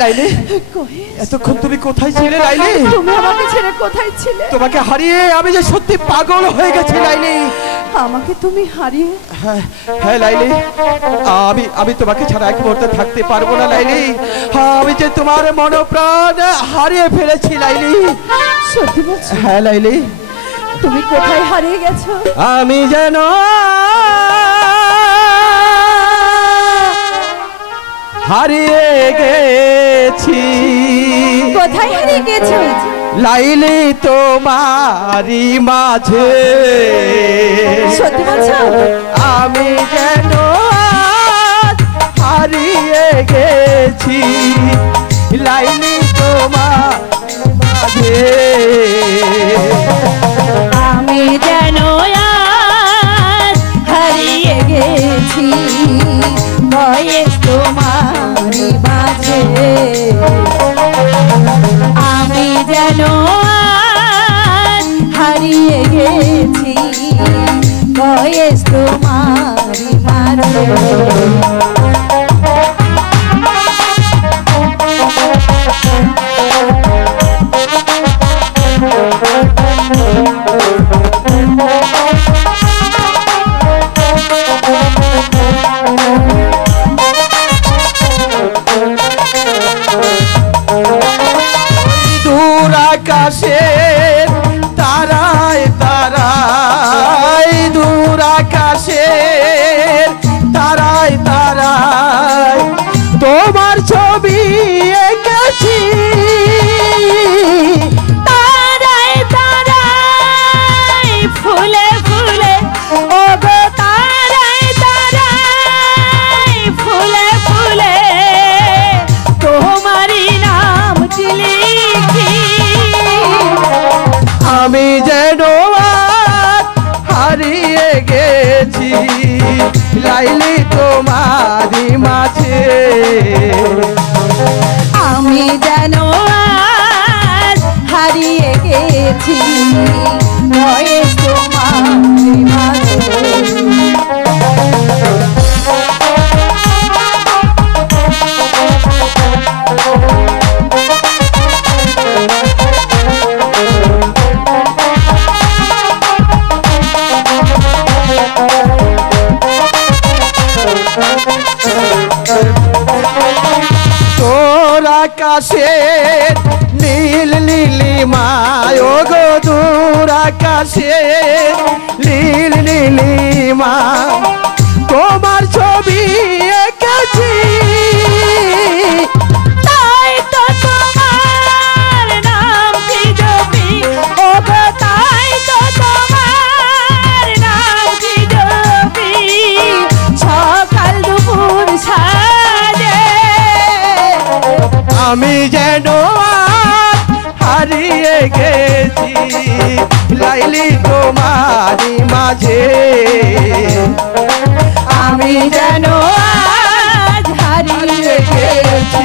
লাইলি এতক্ষণ তুমি কোথায় ছিলে লাইলি? তুমি আমাকে ছেড়ে কোথায় ছিলে? তোমাকে হারিয়ে আমি যে সত্যি পাগল হয়ে গেছি লাইলি। আমাকে তুমি হারিয়ে? হ্যাঁ লাইলি, আমি তোমাকে ছাড়া এক মুহূর্তে থাকতে পারবো না লাইলি। আমি যে তোমার মনপ্রাণ হারিয়ে ফেলেছি লাইলি। সত্যি বলছো? হ্যাঁ লাইলি। তুমি কোথায় হারিয়ে গেছো? আমি যেন হারিয়ে গেছি। কোথায় হারিয়ে গেছো লাইলি? তোমারই মাঝে। সত্যি বলছো? আমি যেন হারিয়ে গেছি লাইলি তোমার মাঝে। আমি যেন হারিয়ে গেছি বয়স তোমারই মাঝে। আমি যেন হারিয়ে গেছি বয়স তোমারই মাঝে। দূর আকাশে তারায় তারায়, দূর আকাশে তারায় তারায় তোমার ছবি এঁকেছি। তারায় তারায় ফুলে ফুলে ও গো তারায় তারায় ফুলে ফুলে তোমারই নাম লিখি। আমি যেন হারিয়ে গেছি লাইলি তোমারই মাঝে। আমি যেন হারিয়ে গেছি বয়স তোমারই মাঝে। তোর আকাশে নীল নীলিমায় ও গো, দূর আকাশে নীল নীলিমা তোমার ছবি এঁকেছি। তাই তো তোমার নাম কি জপি ও গো, তাই তো তোমার নাম কি জপি সকাল দুপুর সাজে। আমি যেন হারিয়ে গেছি লাইলি তোমারই মাঝে। আমি যেন আজ হারিয়ে গেছি